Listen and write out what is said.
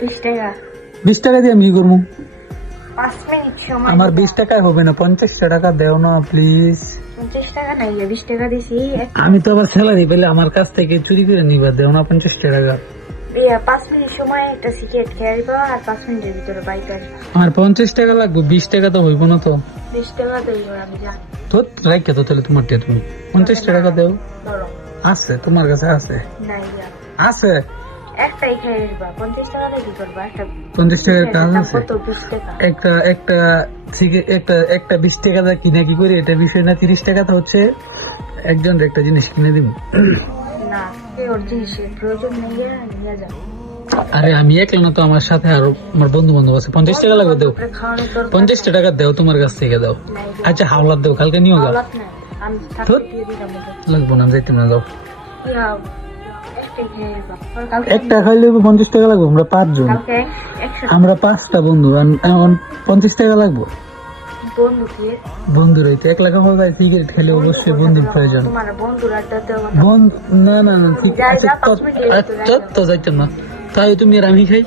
20 টাকা 20 টাকা দিয়ে আমি কি করবো? 5 মিনিট সময় আমার 20 টাকায় হবে না, 50 টাকা দেও না প্লিজ। 50 টাকা নাই 20 টাকা দিছি আমি তো আবার স্যালারি পেলে আমার কাছ থেকে চুরি করে নিবা, দেও না 50 টাকা। 5 মিনিট সময় একটা সিগারেট খেয়ে আসবো আর 5 মিনিটের ভিতরে বাইক আসবো। আমার 50 টাকা লাগবে, 20 টাকা তো হইব না তো। 20 টাকা দেবো আমি জানি। তো রাখে তো তাহলে তোমার টিয়া, তুমি 50 টাকা দেও। ধরো আছে তোমার কাছে? আছে নাই আছে। একটাই খেয়ে আসবা 50 টাকা দিয়ে কি করবা? একটা 50 টাকার কাজ আছে? কত 20 টাকা একটা একটা একটা 20 টাকা দা কিনে কি করে, এটা বিষয় না। 30 টাকা তো হচ্ছে একজন একটা জিনিস কিনে দিব। না ওর জিনিসের প্রয়োজন নেই, নিয়ে যাবো। আরে আমি একলা না তো, আমার সাথে আরো আমার বন্ধু বান্ধব আছে। 50 টাকা লাগবে, দেও। খাওয়ানোর দরকার 50 টাকা দেও, তোমার কাছ থেকে দাও। আচ্ছা হাওলাত দেও, কালকে নিও গা। হাওলাত নাই, আমি থাকতে ধুর। দিয়ে দিলাম ওকে। লাগবো না, যাইতে না, দাও। একটাই খেয়ে আসবা। আর কালকে একটা খাইলে 50 টাকা লাগবে, আমরা 5 জন। কালকে 100 আমরা 5টা বন্ধু, এখন 50 টাকা লাগবে। বন্ধু দিয়ে বন্ধুর হইতে 1 লাখ হওয়া যায়, সিগারেট খেলে অবশ্যই বন্ধুর প্রয়োজন। তোমার বন্ধুরা তো বন্ধু না না না, ঠিক যাই আছে। যা, 5 মিনিটের ভিতরে তো যাইতাম না, তাই তুমি আর আমি খাই।